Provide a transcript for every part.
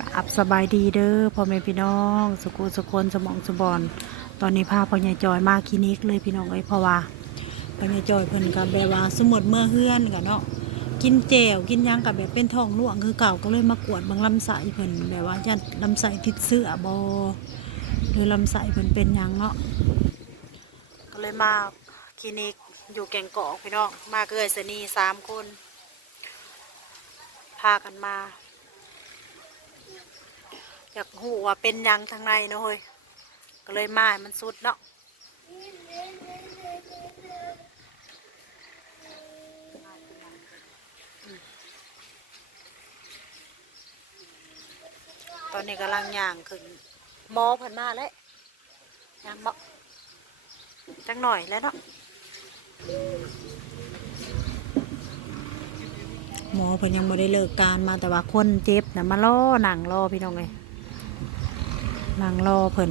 กับสบายดีเด้อพ่อแม่พี่น้อง สุกุสุคนสมองสมบอน ตอนนี้พาพ่อใหญ่จอยมาคลินิกเลยพี่น้องเอ้ยเพราะว่าพ่อใหญ่จอยเพิ่นก็แบบว่าสมุดเมื่อเฮือนกันเนาะกินแจ่วกินยังกับแบบเป็นท้องร่วงคือเก่าก็เลยมากวดบางลำไส้เพิ่นแบบว่าจะลำไส้ติดเสื้อบ่หรือลำไส้เพิ่นเป็นยังเนาะก็เลยมาคลินิกอยู่แก่งกอกพี่น้องมาเกยสนีสามคน พากันมา อยากหูว่าเป็นยังทางในเนาะเฮ้ยก็เลยมามันสุดเนาะตอนนี้กำลังย่างขึ้นมอพิ่นมาแล้วย่างเหมาจังหน่อยแล้วเนาะหมอเพิ่นยังไม่ได้เลิกการมาแต่ว่าคนเจ็บนะมาล่อหนังรอพี่น้องเลย นางรอเพิ่น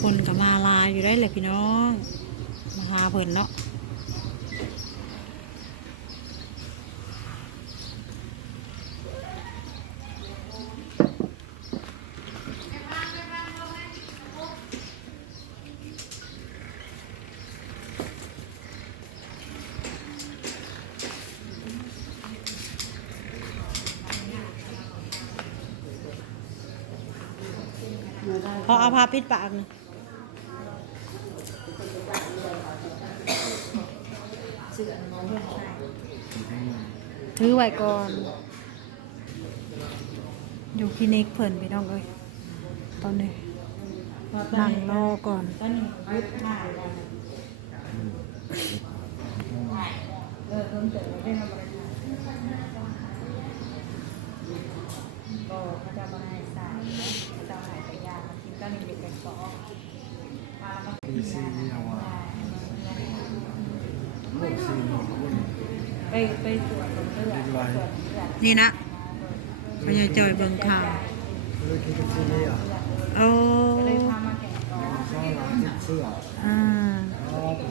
คนกับมาลาอยู่ได้เลยพี่น้อง มาหาเพิ่นเนาะ อเอาผ้าปิดปากน่อยถือไว้ก่อน อยู่คลินิกเพิ่นพี่น้องเอ้ยตอนนี้นั่งรอก่อนตอนนี้ยุดถ่ายแล้วเออเพิ่มเติมไม่ได้มาบริการก็เขาจะมาให้สายนะเขาจะให้ไปยามากินตอนนี้เด็กเป็นสองมาแล้วก็กินยา ไปไปตรวจเลือดตรวจเลือดนี่นะพญาจอยเบิ่งข่าวเลยคิดว่าซื้อเนี่ยโอ้เลยพามาแข่งกอล์ฟก็ร้านติดเสื้ออ่าอ๋อเป็น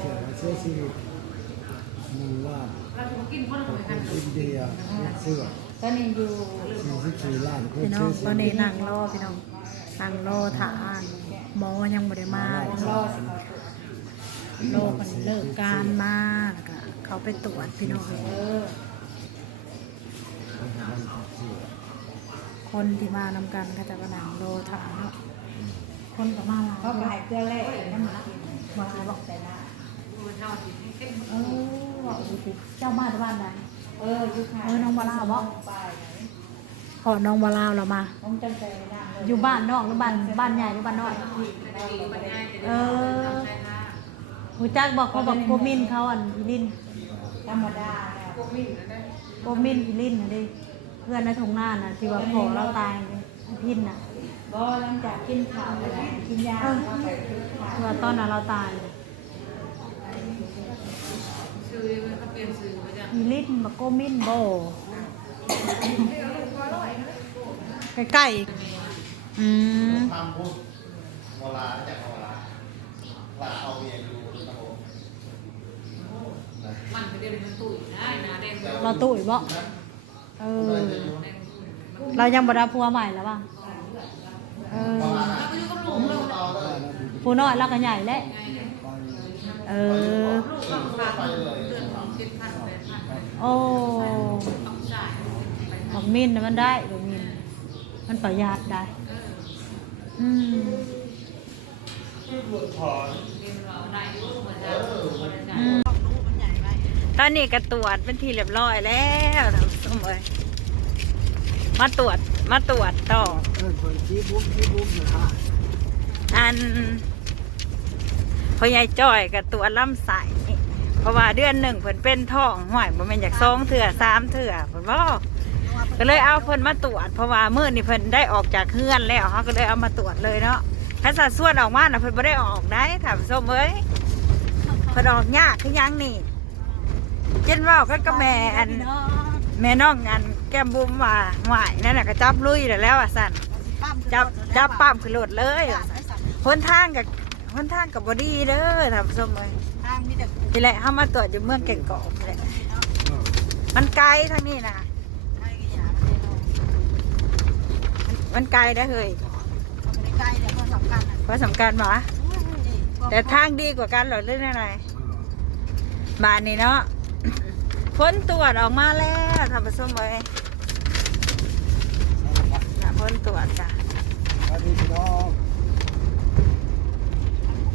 เสื้อเสื้อชีวิตมูลว่าคนอินเดียติดเสื้อตอนนี้อยู่สี่สิบสี่ล้านคนพี่น้อซื้งอตเสื้อนอนี้นั่งรอพี่น้อง นั่งรอถาอ่านหมอยังบ่ได้มาเขาตรวจโรคมันเลิกการมาแล้วก็เขาไปตรวจพี่น้องเออคนที่มานำกันก็จะมานั่งรอถาเนาะคนก็มาหลายเขาขายเกลือแร่นั่นหมามาบอกแต่ละเออบอกเจ้าบ้านบ้านไหนเออยุคขาเออน้องบาลาบอก ไปขอน้องบาลาวเรามาต้องจังใจนะอยู่บ้านนอกหรือบ้านบ้านใหญ่หรือบ้านน้อยเออหูจักบอกเขาบอกโกมินเขาอันอีลินธรรมดาโกมินอีลินน่ะดิเพื่อนในทงหน้าน่ะที่ว่าพอเราตายเลยพินน่ะก็หลังจากกินข้าวแล้วกินยาก็ไปกินข้าวที่ว่าตอนนั้นเราตายอีลินมาโกมินโบ ใกล้ๆอืมทำพูดโบราณจากโบราณว่าเอาเมียดูนะผมมันก็เดินมันตุ๋ยได้นะแดงเราตุ๋ยบ่เออ เรายังบ่ได้ผัวใหม่แล้วป่ะเออเราไปอยเราต่อเลยผู้น้อยเราก็ใหญ่แล้วเออลูกเออ โอ้บักมินนะมันได้บักมิน มันประหยัดได้อืมเรียนเราได้ลูกมาจากบริษัทอืมตอนนี้ก็ตรวจเป็นทีเรียบร้อยแล้วท่านผู้ชมเอ้ยมาตรวจมาตรวจต่ออันพ่อใหญ่จ้อยกับตัวล่ำไส้เพราะว่าเดือนหนึ่งเพิ่นเป็นท้องห่วยบ่แม่นอยากสองเถื่อสามเถื่อเพิ่นบ่ก็ เลยเอาเพิ่นมาตรวจเพราะว่ามื้อนี้เพิ่นได้ออกจากเฮือนแล้วเฮาก็เลยเอามาตรวจเลยเนาะถ้าสัดส่วนออกมาน่ะเพิ่นบ่ได้ออกได้ถามส้มเอ้ยเพิ่นออกยากคือหยังนี่เจนเว้ากันกับแม่อันแม่น้องอันแก้มบุ้มว่าหวายนั่นน่ะก็จับลุยแล้วแล้วอะสั่นจับจับปั๊มขึ้นรถเลยว่าซั่นหนทางกับหนทางกับบอดี้เด้อท่านผู้ชมเลยทางมีแต่นี่แหละเฮามาตรวจอยู่เมืองแก่งกอกนี่แหละมันไกลทางนี้นะ ใครก็อย่ามันเลยเนาะ มันไกลได้อเฮ้ยมันไม่ได้ใกล้เลยคนสำคัญอะเพราะสำคัญหวะนี่แต่ทางดีกว่ากันเหรอเรื่องอะไรบ้านนี้เนาะพ้นตรวจออกมาแล้วทำผสมไว้น่ะพ้นตรวจจ้ะสวัสดีพี่น้อง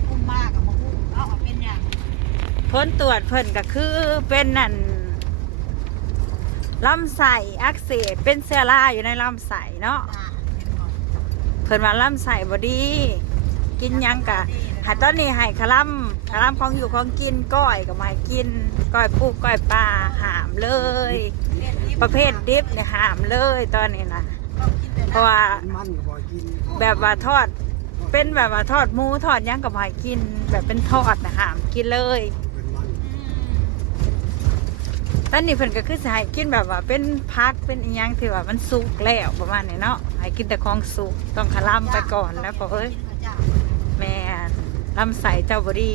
อุ้มมากกับมาอุ้มเอาเอาเป็นอย่างพ้นตรวจเพิ่นก็คือเป็นนั่นลำไส้อักเสบเป็นเชื้อราอยู่ในลำไส้เนาะ อ่าเป็นหมด เพิ่นว่าล่ำไส้บ่ดีกินยังกะหาตอนนี้ให้คลัมคลัมของอยู่ของกินก้อยก็มาให้กินก้อยปูก้อยปลาหามเลย ประเภทดิบเนี่ยหามเลยตอนนี้นะเพราะว่าแบบว่าทอดเป็นแบบว่าทอดหมูทอดยังก็มาให้กิน แบบเป็นทอดนะหามกินเลย ตอนนี้เพิ่นก็คือสิให้กินแบบว่าเป็นพักเป็นอิหยังที่ว่ามันสุกแล้วประมาณนี้เนาะให้กินแต่ของสุกต้องคลำไปก่อนแล้วก็เอ้ยแม่ลำไส้เจ้าบดี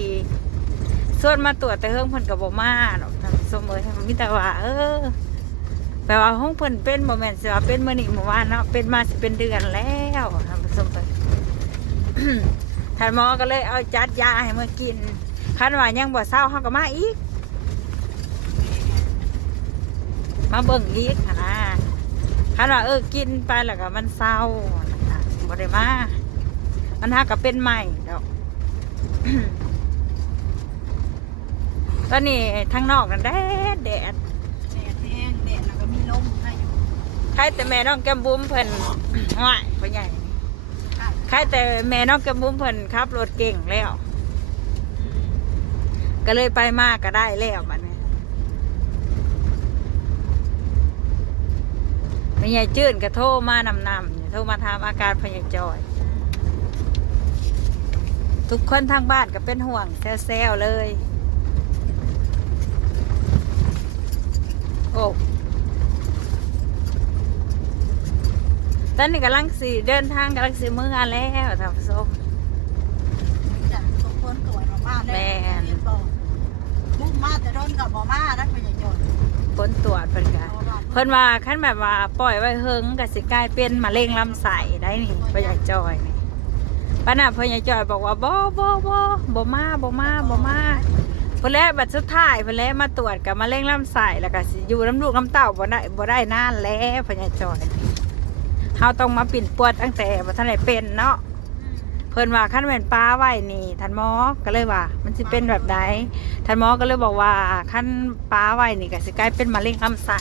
ส่วนมาตรวจแต่เฮิงเพิ่นกับบ่มาดอกทำสมมติให้มันมีแต่ว่า เออแปลว่าห้องเพิ่นเป็นบ่แม่นสิว่าเป็นมื้อนี้เมื่อวานเนาะเป็นมาสิเป็นเดือนแล้วทำสมมติท่านหมอก็เลยเอาจัดยาให้มากินคันว่ายังบ่เศร้าเฮาก็มาอีก มาเบิ่งอีกหั้นนะคันว่าเออกินไปแล้วก็มันเศร้าน่ะบ่ได้มามันหากับเป็นใหม่ดอกตอนนี้ทางนอกกันแดดแดดแดดแห้งแดดแล้วก็มีลมให้อยู่ใครแต่แม่น้องแก้มบุ้มเพิ่นห่วยพ่อใหญ่ใครแต่แม่น้องแก้มบุ้มเพิ่นขับรถเก่งแล้ว ก็เลยไปมากก็ได้แล้วบัดนี้ แม่ใหญ่จื้นก็โทรมานำนำโทรมาถามอาการพญาจอย ทุกคนทางบ้านก็เป็นห่วงแซวๆเลย โอ้ตอนนี้กำลังสีเดินทางกำลังสีมืองานแล้วท่านผู้ชมจะสมควรตรวจออกมาได้แม่นบอกมุ่งมาแต่โดนกับบ่มาแล้วเป็นอย่างโยนผลตรวจเพิ่นก็ เพิ่นว่าขั้นแบบว่าปล่อยไว้เฮิงก็สิกลายเป็นมะเร็งลำไส้ได้นี่พ่อใหญ่จอยนี่ป้าน่ะพ่อใหญ่จอยบอกว่าบ่บ่บ่บ่มาบ่มาบ่มาเพิ่นแล้วบัดสุดท้ายเพิ่นแล้วมาตรวจกับมะเร็งลำไส้แล้วก็อยู่น้ำลูกน้ำเต้าบ่ได้บ่ได้นานแล้วพ่อใหญ่จอยเฮาต้องมาปิ่นปวดตั้งแต่บ่ทันได้เป็นเนาะเพิ่นว่าขั้นเป็นปลาไว้นี่ท่านหมอก็เลยว่า มันสิเป็นแบบใดท่านหมอก็เลยบอกว่าขั้นปลาไว้นี่ก็สิกลายเป็นมะเร็งลำไส้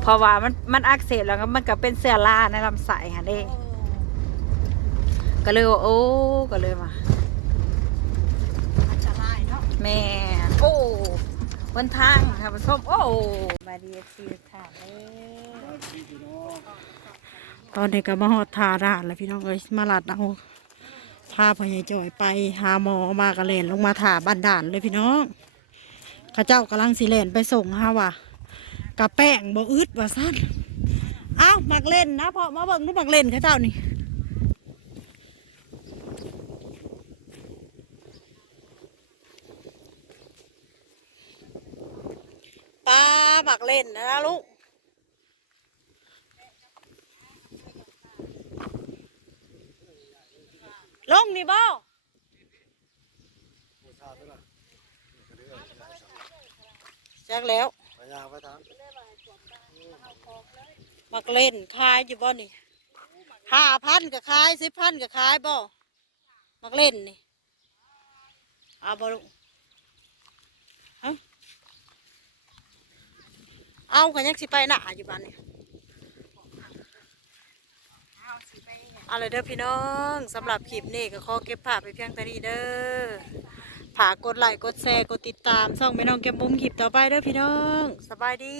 เพราะว่ามันมันอักเสบแล้วก็มันก็เป็นเสื้อราในลำไส้ค่ะเด้ก็เลยว่าโอ้ก็เลยว่าอันตรายเนาะแม่โอ้บนทางค่ะผู้ชมโอ้บาดีซีค่ะตอนนี้ก็มาหอดทาราดแล้วพี่น้องเอ้ยมาลาดเอาพาพ่อใหญ่จ่อยไปหาหมอมากระเลนลงมาถาบันดาลเลยพี่น้องข้าเจ้ากำลังสิเลนไปส่งฮะว่ะ กะแป้งบ่อึดว่าสั้นเอ้ามักเล่นนะพอมาเบิ่งดูมักเล่นข้าเจ้านี่ป้าหมักเล่นนะลูกลงนี่บ่จักแล้ว ยางไปทางมักเล่นขายอยู่บ่นี่ห้าพันก็ขายสิบพันก็ขายบ่มักเล่นนี่เอาบ่ลูกฮะเอาขันยังสิไปหน้าอยู่บ้านนี่เอาเลยเด้อพี่น้องสำหรับคลิปนี้ก็ขอเก็บภาพไปเพียงเท่านี้เด้อ ฝากกดไลค์กดแชร์กดติดตามช่องแม่น้องแก้มบุ้มคลิปต่อไปเด้อพี่น้อง สบายดี